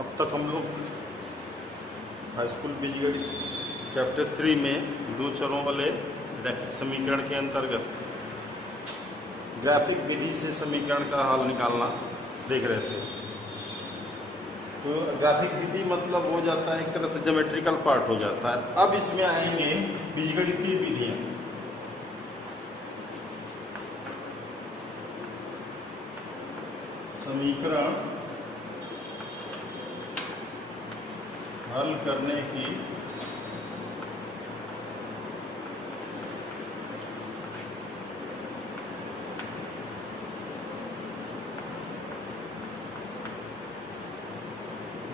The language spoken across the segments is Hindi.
अब तक हम लोग हाई स्कूल बीजगणित चैप्टर 3 में दो चरों वाले रैखिक समीकरण के अंतर्गत ग्राफिक विधि से समीकरण का हल निकालना देख रहे थे। तो ग्राफिक विधि मतलब हो जाता है एक तरह से ज्योमेट्रिकल पार्ट हो जाता है। अब इसमें आएंगे बीजगणितीय विधियां। समीकरण हल करने की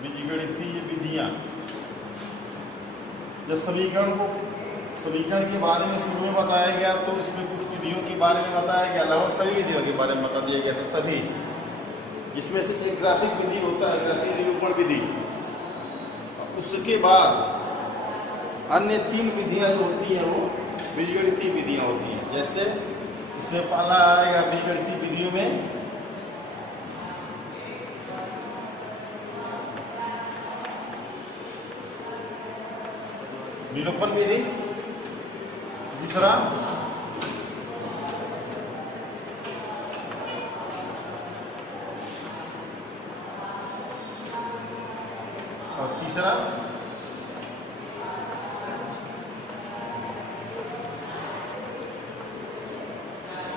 बीजगणितीय विधियां। जब समीकरण के बारे में शुरू में बताया गया तो इसमें कुछ विधियों के बारे में बताया गया, लगभग सभी विधियों के बारे में बता दिया गया था। तभी इसमें से एक ग्राफिक विधि होता है, ग्राफिक निरूपण विधि। उसके बाद अन्य 3 विधियां जो होती हैं वो बीजगणितीय विधियां होती हैं। जैसे इसमें पहला आएगा बीजगणितीय विधियों में निरूपण विधि, दूसरा और तीसरा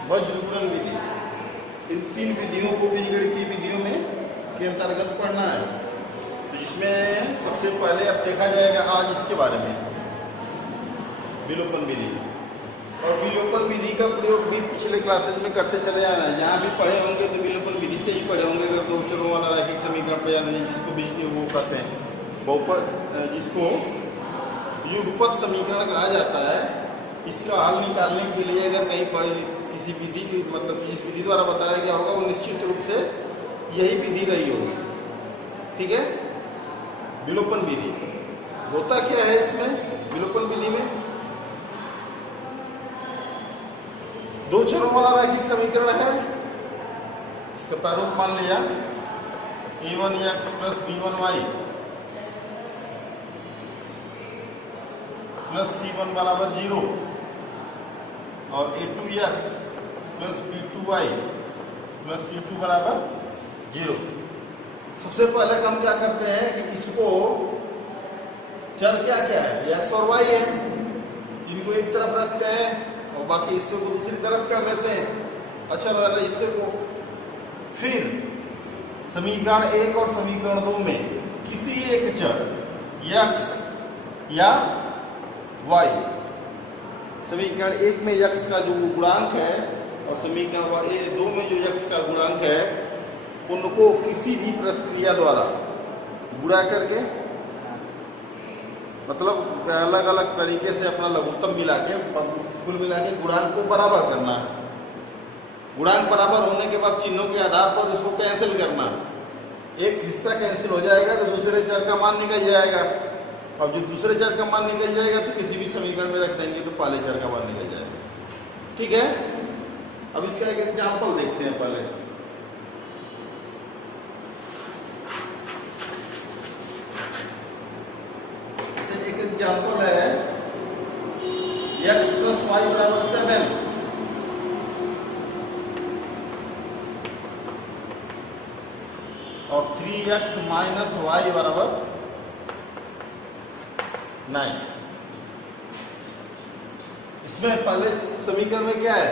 वज्रगुणन विधि। इन 3 विधियों को बीजगणितीय विधियों में के अंतर्गत पढ़ना है। तो जिसमें सबसे पहले अब देखा जाएगा आज इसके बारे में विलोपन विधि। और विलोपन विधि का प्रयोग भी पिछले क्लासेज में करते चले जाना है। जहाँ भी पढ़े होंगे तो विलोपन विधि से ही पढ़े होंगे। अगर 2 चरों वाला रैखिक समीकरण पे यानी जिसको वो कहते हैं बहुपद, जिसको युगपत समीकरण कहा जाता है, इसका हल निकालने के लिए अगर कहीं पढ़े किसी विधि मतलब जिस विधि द्वारा बताया गया होगा वो निश्चित रूप से यही विधि रही होगी। ठीक है। विलोपन विधि होता क्या है इसमें? विलोपन विधि में 2 चरों वाला रैखिक समीकरण है। इसका प्रारूप मान लिया a1x + b1y + c1 = 0 और a2x + b2y + c2 = 0। सबसे पहले हम क्या करते हैं कि इसको चर क्या क्या है, x और y है, इनको एक तरफ रखते हैं और बाकी हिस्से को दूसरी तरफ कर लेते हैं। अच्छा वाला हिस्से को फिर समीकरण 1 और समीकरण 2 में किसी एक चर x या y, समीकरण 1 में x का जो गुणांक है और समीकरण 2 में जो x का गुणांक है, उनको किसी भी प्रक्रिया द्वारा गुणा करके मतलब अलग अलग तरीके से अपना लघुत्तम मिला के कुल मिला के गुणांक को बराबर करना है। गुणांक बराबर होने के बाद चिन्हों के आधार पर इसको कैंसिल करना है। एक हिस्सा कैंसिल हो जाएगा तो दूसरे चर का मान निकल जाएगा। अब जो दूसरे चर का मान निकल जाएगा तो किसी भी समीकरण में रख देंगे तो पहले चर का मान निकल जाएगा। ठीक है। अब इसका एक एग्जाम्पल देखते हैं। पहले एक एग्जाम्पल है x + y = 7 और 3x - y = 9। इसमें पहले समीकरण में क्या है,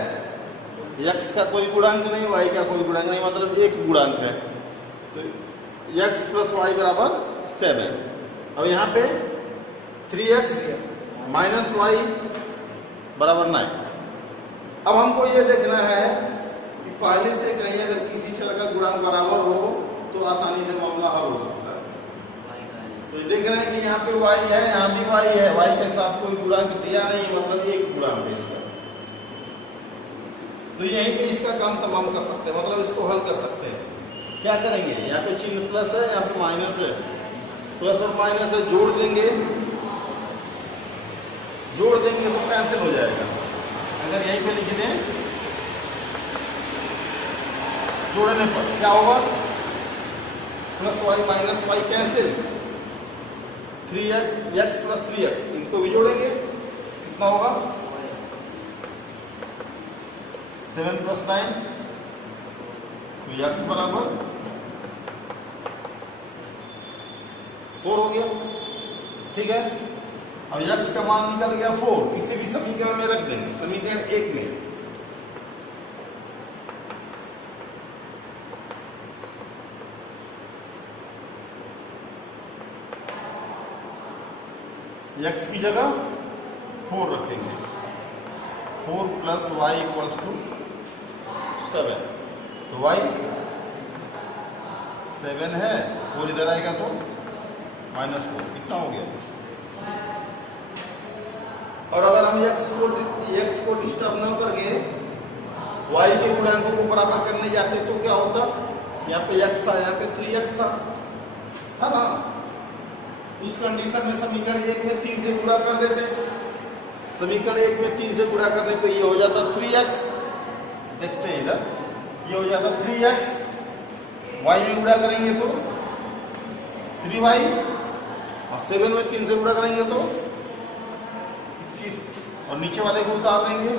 x का कोई गुणांक नहीं, y का कोई गुणांक नहीं, मतलब एक गुणांक है। तो x + y = 7। अब यहाँ पे 3x - y = 9। अब हमको ये देखना है कि पहले से कहीं अगर किसी चर का गुणांक बराबर हो तो आसानी से मामला हल हो सकता है। तो देख रहे हैं कि यहाँ पे y है, यहाँ भी y है, y के साथ कोई गुणांक दिया नहीं, मतलब एक गुणांक है इसका। तो यहीं पे इसका काम तमाम कर सकते हैं, मतलब इसको हल कर सकते हैं। क्या करेंगे, यहाँ पे चिन्ह प्लस है, यहाँ पे माइनस है, प्लस और माइनस है, जोड़ देंगे तो कैंसिल हो जाएगा। अगर यहीं पे लिख दें जोड़ने पर क्या होगा, plus y minus y cancel, 3x plus 3x इनको भी जोड़ेंगे, कितना होगा 7 प्लस 9, तो x बराबर 4 हो गया। ठीक है, अब x का मान निकल गया 4, किसी भी समीकरण में रख देंगे, समीकरण 1 में x की जगह 4 रखेंगे, 4 प्लस वाई इक्वल्स टू 7, तो y 7 है, 4 इधर आएगा तो -4, कितना हो गया। और अगर हम x को डिस्टर्ब न करके y के गुणांकों को बराबर करने जाते तो क्या होता, यहाँ पे x था, यहाँ पे 3x था, है ना। उस कंडीशन में समीकरण 1 में 3 से गुणा कर देते, समीकरण 1 में 3 से गुणा करने पे ये हो जाता 3x, देखते हैं इधर, ये हो जाता 3x, y में गुणा करेंगे तो 3y, और 7 में 3 से गुणा करेंगे तो 21, और नीचे वाले को उतार देंगे,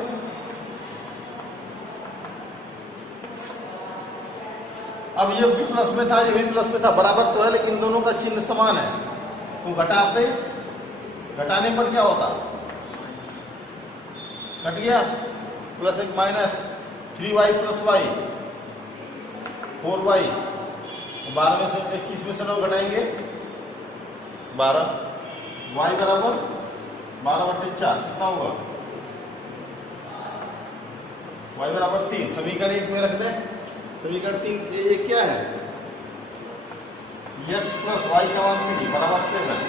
अब ये भी प्लस में था, ये भी प्लस में था, बराबर तो है लेकिन दोनों का चिन्ह समान है, तो घटाते, घटाने पर क्या होता, कट गया, प्लस एक minus 3y plus y 4y, 12 में से 21 में से 9 घटाएंगे 12, y बराबर 12/4, कितना होगा y बराबर 3, समीकरण 1 में रख दें, समीकरण 3 ये क्या है, x प्लस वाई का मान 3 बराबर 7,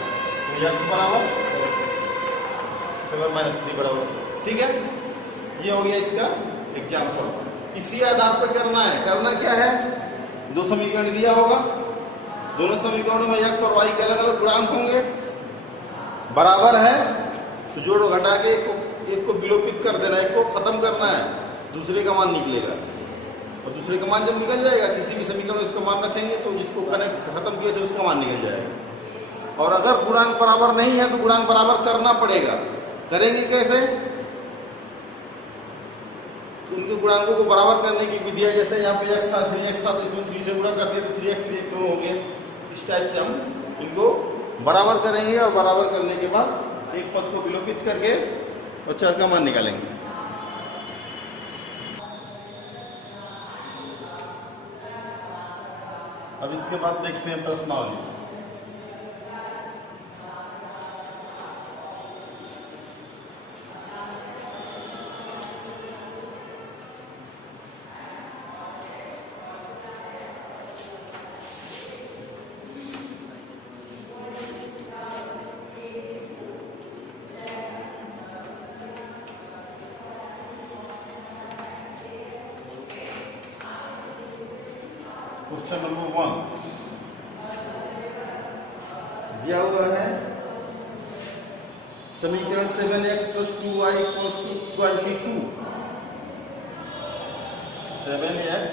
तो x बराबर 7 माइनस 3 बराबर 7। ठीक है, ये हो गया इसका एग्जाम्पल। इसी आधार पर करना है, करना क्या है, दो समीकरण दिया होगा, दोनों समीकरणों में x और y के अलग अलग गुणांक होंगे, बराबर है तो जोड़ घटा के एक को विलोपित कर देना, एक को खत्म करना है, दूसरे का मान निकलेगा, और दूसरे का मान जब निकल जाएगा, किसी भी समीकरण में उसका मान रखेंगे तो जिसको खत्म किए थे उसका मान निकल जाएगा। और अगर गुणांक बराबर नहीं है तो गुणांक बराबर करना पड़ेगा, करेंगे कैसे, उनके गुणांकों को बराबर करने की विधि है, जैसे यहाँ पे x था 3x था तो इसमें 3 से गुणा कर दिया तो 3x 3x दोनों हो गए, इस टाइप से हम इनको बराबर करेंगे, और बराबर करने के बाद एक पद को विलोपित करके और चर का मान निकालेंगे। अब इसके बाद देखते हैं प्रश्नावली। क्वेश्चन नंबर 1 दिया हुआ है, समीकरण 7x plus 2y equals to 22, 7x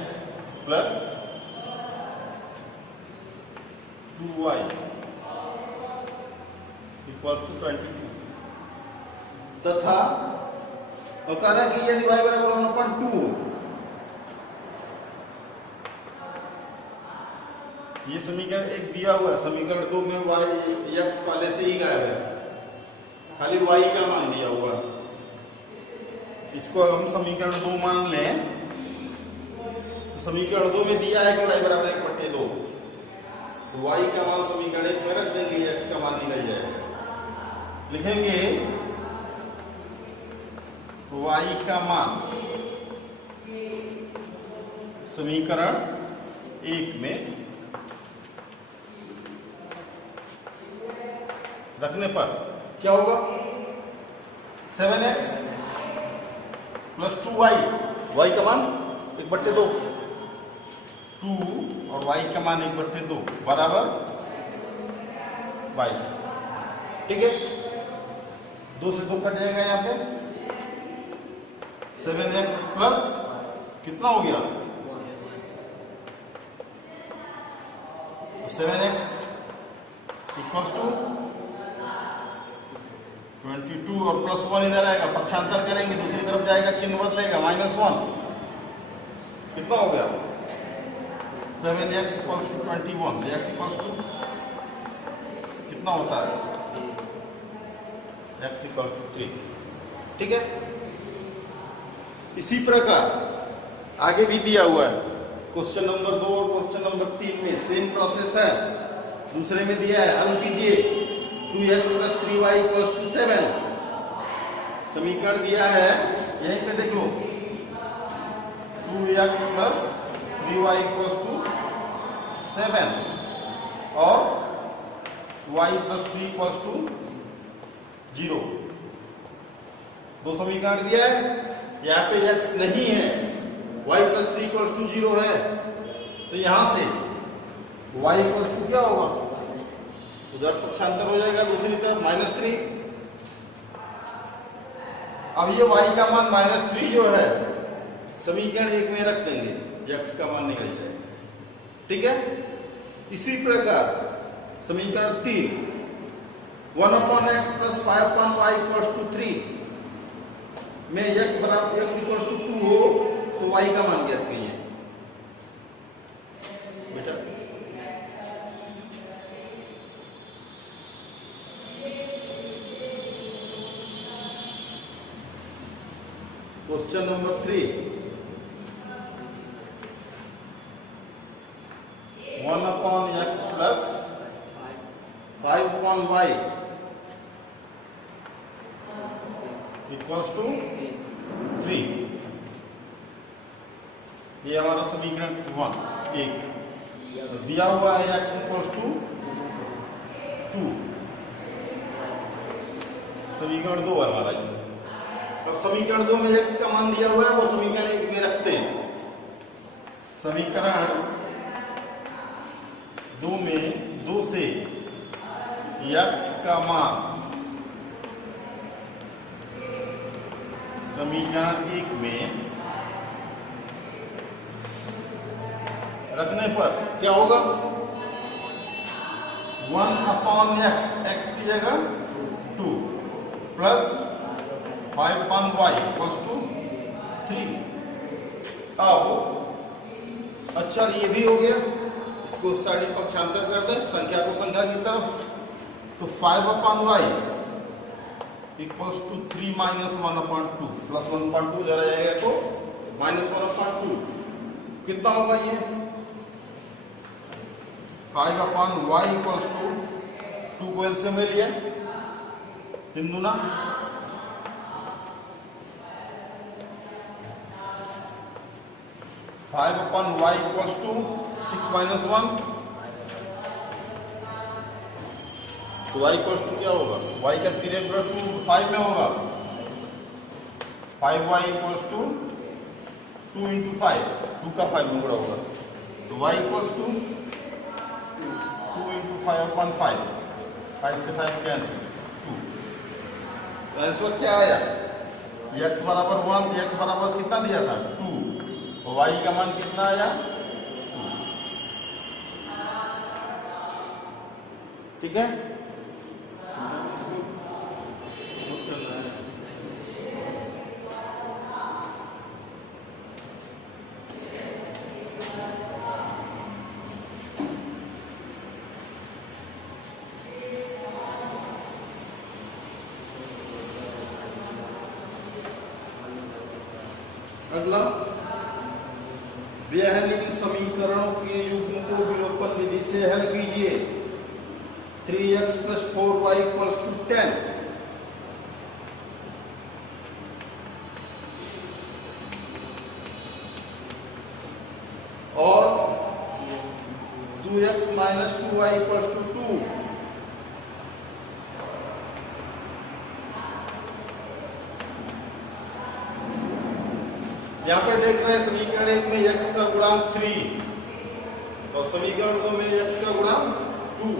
plus 2y equals to 22 तथा और कह रहा है कि यदि y बराबर 1/2, ये समीकरण 1 दिया हुआ है, समीकरण 2 में y x पहले से ही गायब है, खाली y का मान दिया हुआ, इसको हम समीकरण 2 मान लें, तो समीकरण 2 में दिया है कि y बराबर 1/2, तो y का मान समीकरण 1 में रख देंगे, x का मान निकल जाएगा, लिखेंगे y का मान समीकरण 1 में रखने पर क्या होगा, 7x प्लस 2y, y का मान 1/2, 2 और y का मान 1/2 बराबर 22। ठीक है, 2 से 2 कट जाएगा, यहाँ पे 7x प्लस कितना हो गया 7x इक्वल्स टू 22 और +1 इधर आएगा, पक्षांतर करेंगे दूसरी तरफ जाएगा, चिन्ह बदलेगा, -1 कितना हो गया 7x equals to 21, x equals to कितना होता है x इक्वल टू 3। ठीक है, इसी प्रकार आगे भी दिया हुआ है क्वेश्चन नंबर 2 और क्वेश्चन नंबर 3 में सेम प्रोसेस है। दूसरे में दिया है, हल कीजिए 2x + 3y = 7। समीकरण दिया है, यहीं पे देख लो 2x + 3y = 7 और y + 3 = 0। दो समीकरण दिया है, यहाँ पे x नहीं है, y + 3 = 0 है, तो यहां से y = क्या होगा, उधर पक्षांतर हो जाएगा दूसरी तरफ -3। अब ये y का मान -3 जो है समीकरण 1 में रख देंगे, x का मान निकल जाएगा। ठीक है, इसी प्रकार समीकरण 3 1/x + 5/y = 3 में x = 2 हो तो y का मान ज्ञात कीजिए बेटा। Question number 3 1/x + 5/y = 3। ये हमारा समीकरण 1 दिया हुआ है, x = 2, समीकरण 2 है हमारा। अब समीकरण 2 में x का मान दिया हुआ है, वो समीकरण 1 में रखते हैं। समीकरण 2 में 2 से x का मान समीकरण 1 में रखने पर क्या होगा 1/x, x की जगह 2 + 5/y = 3। अब अच्छा ये भी हो गया, इसको साइड पक्षांतर कर दें, संख्या को संख्या की तरफ, तो 5/y = 3 - 1/2 + 1/2 इधर आ जाएगा तो -1/2 कितना होगा ये 5/y = 2 को एलसीएम ले लिया, 3 दूना 5/y = 6 - 1, तो y = क्या होगा, y का 3 × 2 5 में होगा, 5y = 2 × 5, 2 का 5 में गुणा होगा, तो y = 2 × 5/5, 5 से 5 कैंसिल 2। तो आंसर क्या आया, x = 1, x बराबर कितना दिया था 2, और y का मान कितना आया 2। ठीक है, अगला बेहलीन समीकरणों के युग्म को विलोपन विधि से हल कीजिए। 3x + 4y = 10, और 2x - 2y = 2। यहाँ पे देख रहे हैं समीकरण 1 में x का गुणांक 3 और समीकरण 2 में x का गुणांक 2,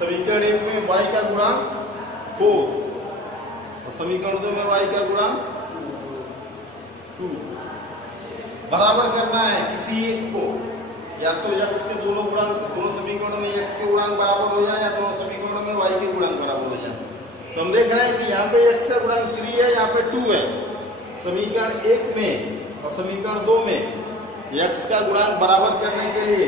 समीकरण 1 में y का गुणांक 4 और समीकरण 2 में y का गुणांक 2। बराबर करना है किसी एक को, या तो x के दोनों गुणांक, दोनों समीकरणों में x के गुणांक बराबर हो जाए या दोनों समीकरणों में y के गुणांक बराबर हो जाए। तो हम देख रहे हैं कि यहाँ पे x का गुणांक 3 है, यहाँ पे 2 है। समीकरण 1 में और समीकरण 2 में x का गुणांक बराबर करने के लिए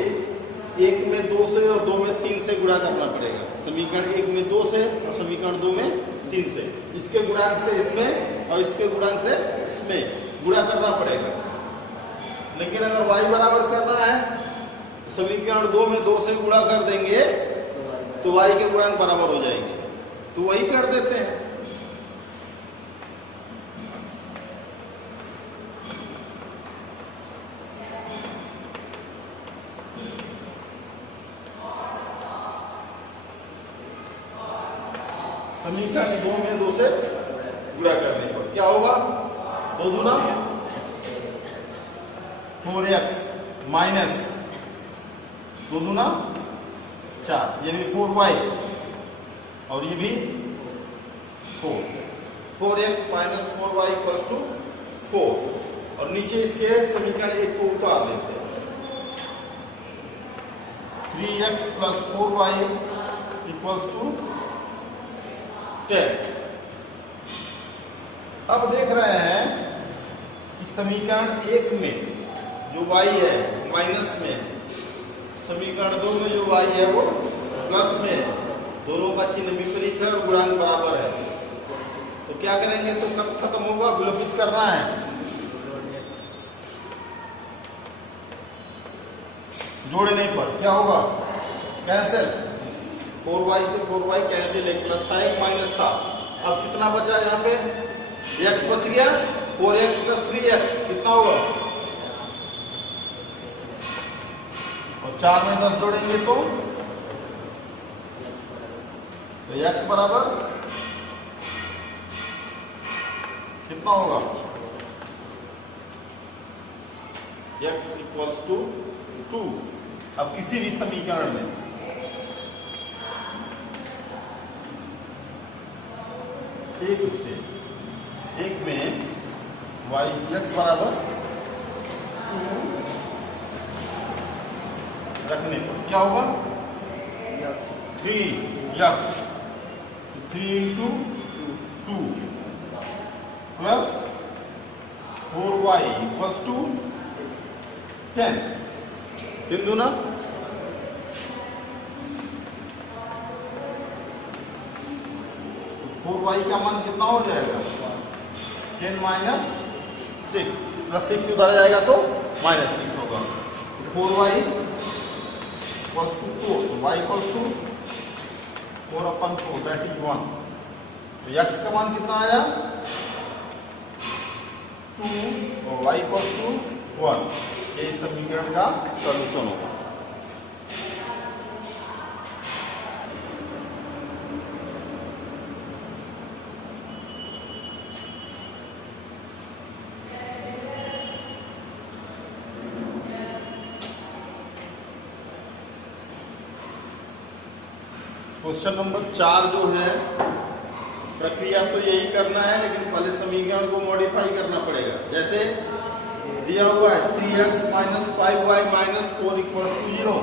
1 में 2 से और 2 में 3 से गुणा करना पड़ेगा। समीकरण 1 में 2 से और समीकरण 2 में 3 से, इसके गुणांक से इसमें और इसके गुणांक से इसमें गुणा करना पड़ेगा। लेकिन अगर y बराबर करना है तो समीकरण 2 में 2 से गुणा कर देंगे तो y के गुणांक बराबर हो जाएंगे, तो वही कर देते हैं। समीकरण 2 में 2 से गुणा करने पर क्या होगा? 2 दूना 4x माइनस 2 दूना 4, यानी 4y, और ये भी 4x minus 4y equals to 4। और नीचे इसके समीकरण 1 को उतार देते हैं। 3x plus 4y equals to 10। अब देख रहे हैं कि समीकरण 1 में जो y है माइनस में, समीकरण 2 में जो y है वो प्लस में, दोनों का चिन्ह विपरीत है और गुणांक बराबर है। तो क्या करेंगे? तो कब खत्म होगा? विलोपित करना है। जोड़ने पर क्या होगा? कैंसिल। 4y से 4y कैंसिल, एक प्लस था एक माइनस था। अब कितना बचा यहाँ पे? x बच गया, 4x प्लस 3x कितना होगा? और 4 में 10 जोड़ेंगे तो x बराबर कितना होगा? x equals to 2। अब किसी भी समीकरण में एक में y x बराबर 2 रखने पर क्या होगा? 3x 3 into 2 plus 4y equals to 10। बिंदु ना 4y का मान कितना हो जाएगा? 10 माइनस 6 प्लस 6 उधर जाएगा तो माइनस 6 होगा। 4y इक्वल्स टू 4, तो y equals to 4/4 that is 1। तो x का मान कितना आया? 2 और y इक्वल्स टू 1। ये समीकरण का सॉल्यूशन होगा। क्वेश्चन नंबर 4 जो है, प्रक्रिया तो यही करना है, लेकिन पहले समीकरण को मॉडिफाई करना पड़ेगा। जैसे दिया हुआ है 3x minus 5y minus 4 equal to 0।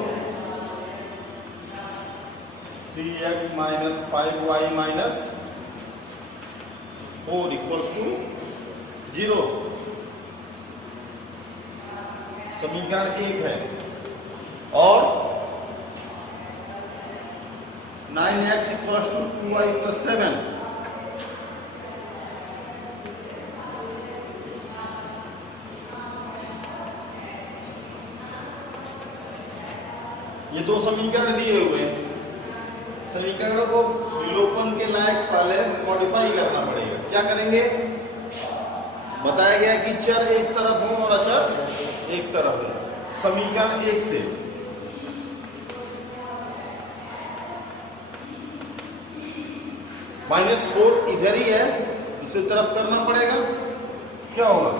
3x minus 5y minus 4 equal to 0 समीकरण 1 है। और 9x equal to 2y plus 7, ये दो समीकरण दिए हुए हैं। समीकरणों को विलोपन के लायक पहले मॉडिफाई करना पड़ेगा। क्या करेंगे? बताया गया कि चर एक तरफ हो और अचर एक तरफ हो। समीकरण 1 से -4 इधर ही है, दूसरी तरफ करना पड़ेगा। क्या होगा?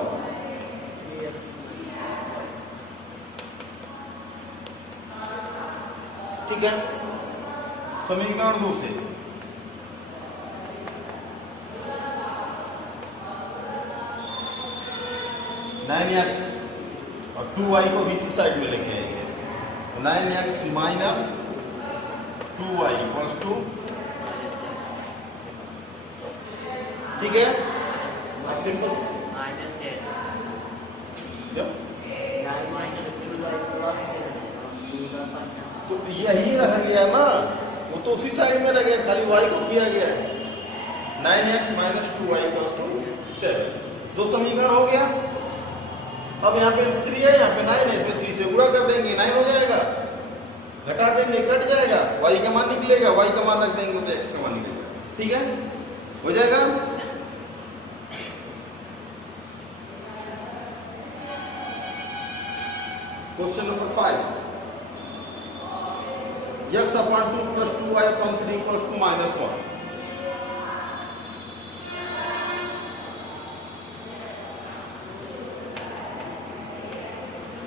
ठीक है। समीकरण 2 से 9x और 2y को भी इसी साइड में लेके आएंगे। 9x minus 2y equals to, ठीक है। अब सिंपल तो यही रह गया ना, वो तो उसी साइड में रह गया, खाली y को किया गया है। 9x minus 2y equals to 7, दो समीकरण हो गया। अब यहाँ पे 3 है, यहाँ पे 9 है, इसमें 3 से गुणा कर देंगे, 9 हो जाएगा, घटा देंगे कट जाएगा, y का मान निकलेगा, y का मान रख देंगे तो x का मान निकलेगा, ठीक है, हो जाएगा। Question number 5, x upon 2 plus 2y upon 3 equals to -1।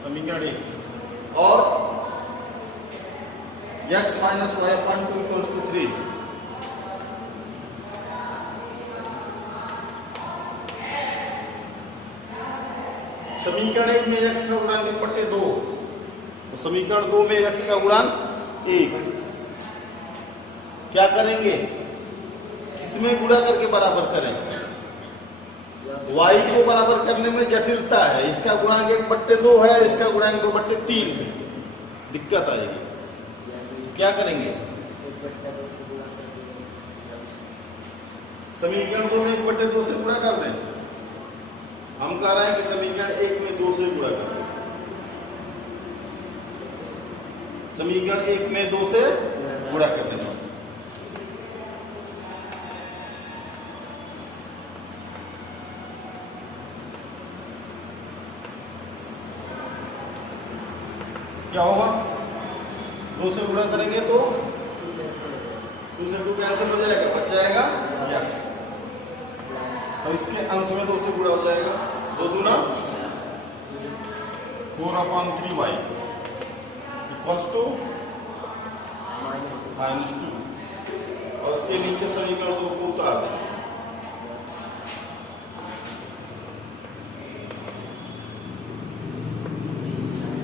समीकरण 1 और x minus y upon 2 equals to 3। समीकरण 1 में x का गुणांक 1/2, तो समीकरण 2 में x का गुणांक 1। क्या करेंगे, किसमें गुणा करके बराबर करें, y को बराबर करने में जटिलता है, इसका गुणांक 1/2 है, इसका गुणांक 2/3 है, दिक्कत आएगी। क्या करेंगे, समीकरण 2 में 1/2 से गुणा कर दें। हम कह रहे हैं कि समीकरण 1 में 2 से गुणा कर दें, समीकरण 1 में 2 से गुणा कर दें। क्या होगा, 2 से गुणा करेंगे तो 2 से 2 कैंसिल हो जाएगा, बच जाएगा यस। अब इसके अंश में 2 से गुणा हो जाएगा, 2 दूना 4/3y इक्वल्स टू -2, और उसके नीचे समीकरण 2 को उतार दें।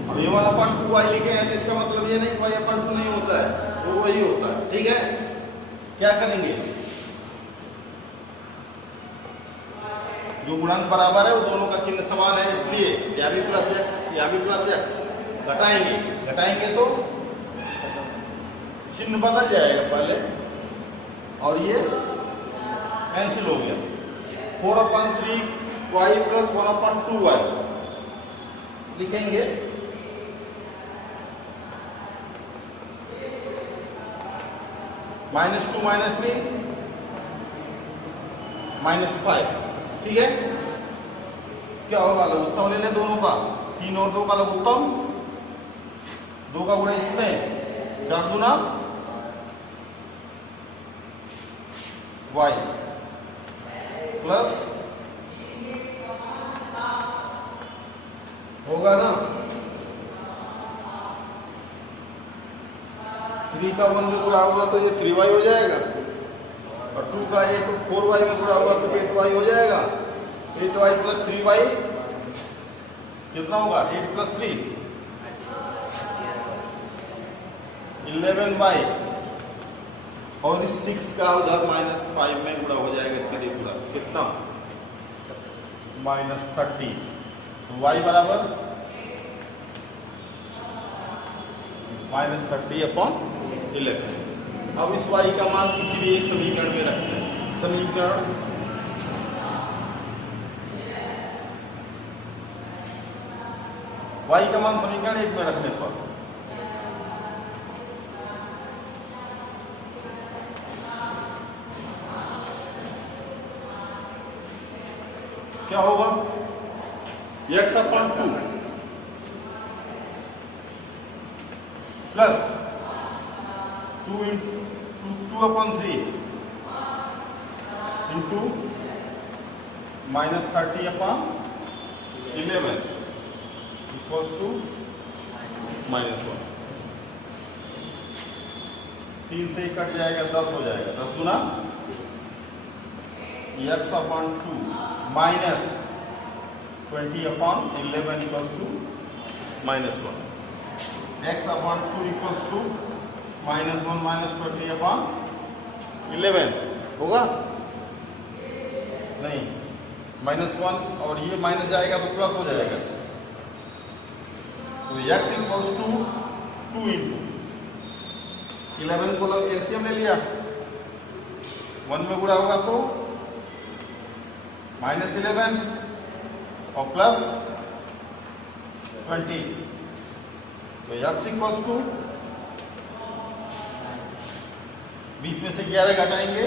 अब ये वाला पार्ट 2y लिखे हैं, तो इसका मतलब ये नहीं कि y पार्ट 2 नहीं होता है, वो वही होता है, ठीक है। क्या करेंगे, जो गुणांक बराबर है वो दोनों का चिन्ह समान है, इसलिए या भी प्लस एक्स या भी प्लस एक्स घटाएंगे तो चिन्ह बदल जाएगा पहले, और ये कैंसिल हो गया। 4/3y प्लस 1/2y लिखेंगे, -2 -3 -5, ठीक है। क्या होगा, लघुत्तम ले लें दोनों का, 3 और 2 का लघुत्तम, 2 का गुणा इसमें, 4 दूना y प्लस होगा ना 3 का 1 में गुणा होगा तो ये 3y हो जाएगा, और 2 का 4y में गुणा होगा तो 8y हो जाएगा। 8y प्लस 3y कितना होगा, 8 प्लस 3 11y, और इस 6 का उधर -5 में गुणा हो जाएगा, कितना -30, तो y बराबर -30/11। अब इस y का मान किसी भी एक समीकरण में रखते हैं, समीकरण y का मान समीकरण 1 में रखने पर क्या होगा, x/2 plus 2/3 into -30/11 equals to -1। 3 से कट जाएगा, 10 हो जाएगा, 10 दूना x/2 minus 20/11 equals to -1। x upon 2 equals to -1 minus 20 upon 11 होगा नहीं, -1 और ये माइनस जाएगा तो प्लस हो जाएगा। तो x इक्वल्स टू 2 इंटू 11 को एलसीएम ले लिया, 1 में गुणा होगा तो -11 और प्लस 20। तो x इक्वल्स टू 20 में से 11 घटाएंगे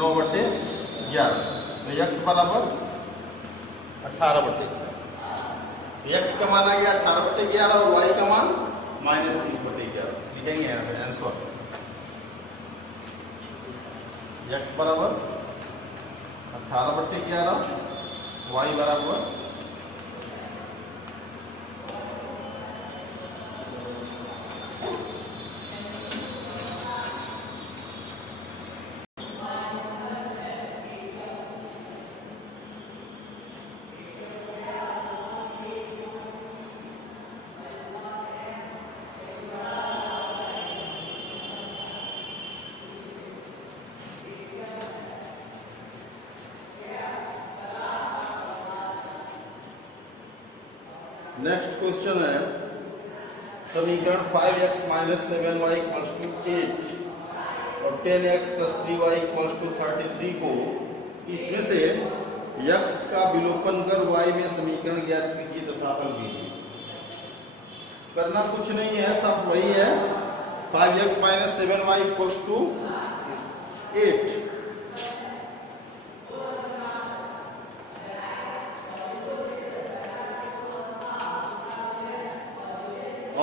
9/11, तो x बराबर 18/11। x का मान आ गया 18/11 और y का मान -30/11। लिखेंगे यहाँ पे आंसर, x बराबर 18/11, y बराबर नेक्स्ट क्वेश्चन है समीकरण 5x minus 7y equals to 8 और 10x plus 3y equals to 33 को इसमें से x का विलोपन कर y में समीकरण ज्ञात कीजिए तथा हल कीजिए। करना कुछ नहीं है, सब वही है। 5x minus 7y equals to 8,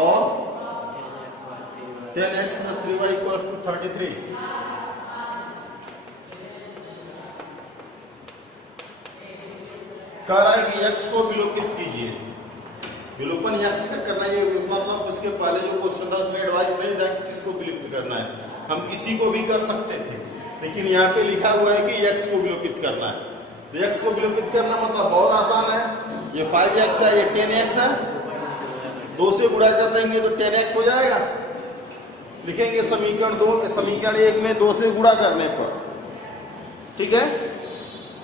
और 10x plus 3y equals to 33। कह रहा है कि x को विलोपित कीजिए। विलोपन x का करना, ये मतलब उसके पहले जो क्वेश्चन था उसमें एडवाइस नहीं था कि किसको विलोपित करना है, हम किसी को भी कर सकते थे, लेकिन यहाँ पे लिखा हुआ है कि x को विलोपित करना है। तो x को विलोपित करना मतलब बहुत आसान है। ये 5x है, ये 10x है, 2 से गुणा कर देंगे तो 10x हो जाएगा। लिखेंगे समीकरण 2, समीकरण 1 में 2 से गुणा करने पर, ठीक है,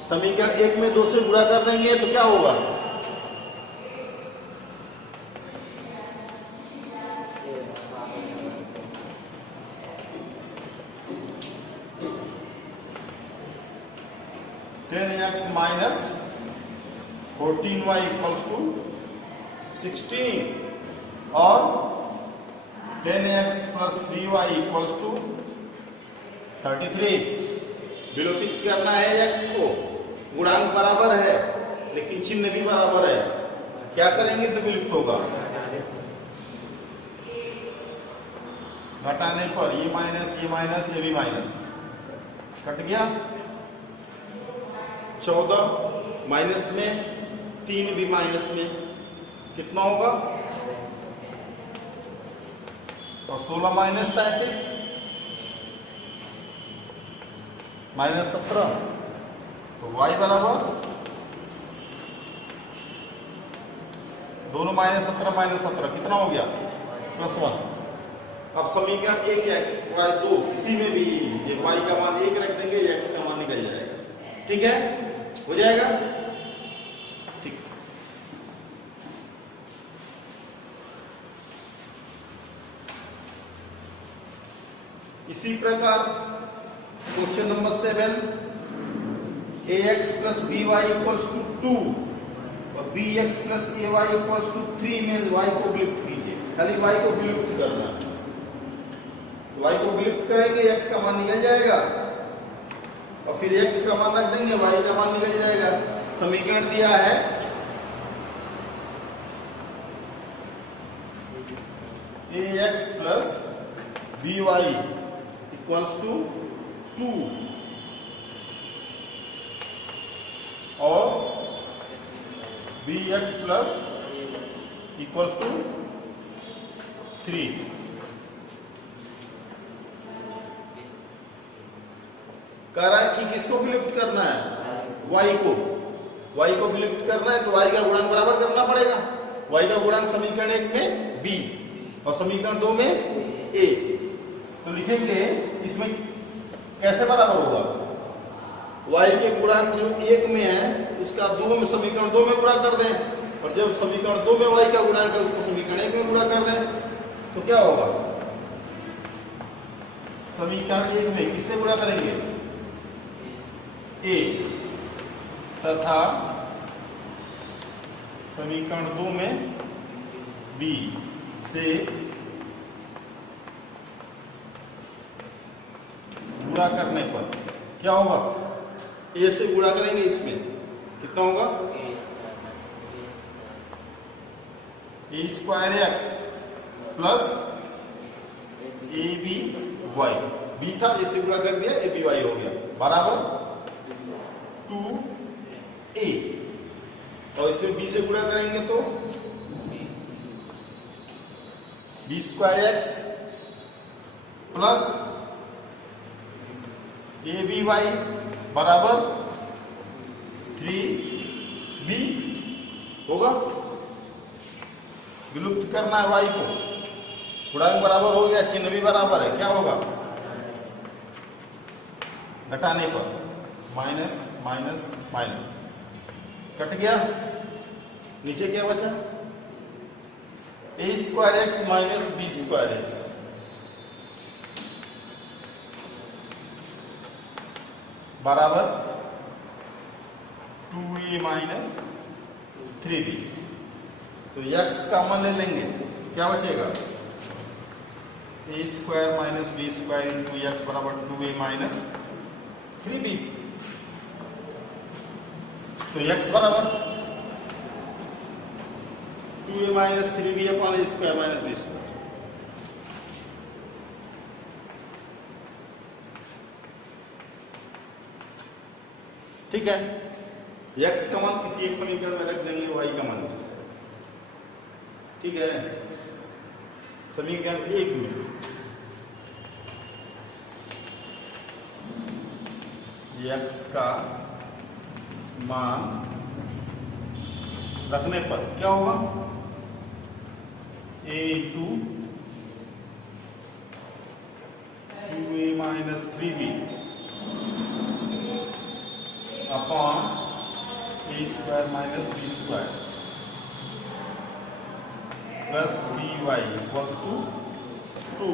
समीकरण 1 में 2 से गुणा कर देंगे तो क्या होगा, x minus 14y equals to 16 और 10x plus 3y equals to 33। विलोपित करना है x को, गुणांक बराबर है लेकिन चिन्ह भी बराबर है, क्या करेंगे तो विलुप्त होगा, घटाने पर ये माइनस ये भी माइनस, कट गया। 14 माइनस में 3 भी माइनस में कितना होगा, और 16 माइनस 33 माइनस 17, तो y बराबर दोनों -17 कितना हो गया, +1। अब समीकरण 1 y 2 किसी में भी ये y का मान 1 रख देंगे, x का मान निकल जाएगा, ठीक है, हो जाएगा, ठीक। इसी प्रकार question number 7, ax plus by equals to 2 और bx plus ay equals to 3 में y को विलुप्त कीजिए। खाली y को विलुप्त करना, y को विलुप्त करेंगे x का मान निकल जाएगा और फिर x का मान रख देंगे, y का मान निकल जाएगा। समीकरण दिया है ax plus by equals to 2 और bx प्लस इक्वल्स टू 3। कह रहा है कि किसको विलुप्त करना है, y को विलुप्त करना है तो y का गुणांक बराबर करना पड़ेगा। y का गुणांक समीकरण 1 में b, और समीकरण 2 में a। तो लिखेंगे इसमें कैसे बराबर होगा, y के गुणांक जो 1 में है उसका 2 में समीकरण 2 में गुणा कर दें, और जब समीकरण 2 में y का गुणांक है उसको समीकरण 1 में गुणा कर दें। तो क्या होगा, समीकरण 1 में किससे गुणा करेंगे, a, तथा समीकरण 2 में b से गुणा करने पर क्या होगा, a से गुणा करेंगे इसमें कितना होगा, a square x plus a b y, b था a से गुणा कर दिया ए बी वाई हो गया बराबर 2a, और इसमें b से गुणा करेंगे तो b square x plus a b y बराबर 3b होगा। विलुप्त करना है y को, गुणांक बराबर हो गया, चिन्ह भी बराबर है, क्या होगा, घटाने पर माइनस माइनस माइनस कट गया, नीचे क्या बचा, a square x minus b square x बराबर 2a माइनस 3b। तो x का मान ले लेंगे, क्या बचेगा, a square minus b square into x बराबर 2a माइनस 3b। तो x बराबर 2a minus 3b upon a square minus b square. ठीक है, x का मान किसी एक समीकरण में रख देंगे, y का मान, ठीक है। समीकरण 1 में x का मान रखने पर क्या होगा, a into 2a minus 3b upon a square minus b square plus b y equals to 2।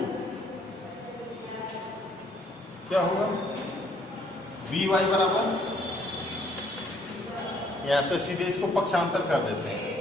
क्या होगा, बी वाई बराबर, यहां से सीधे इसको पक्षांतर कर देते हैं,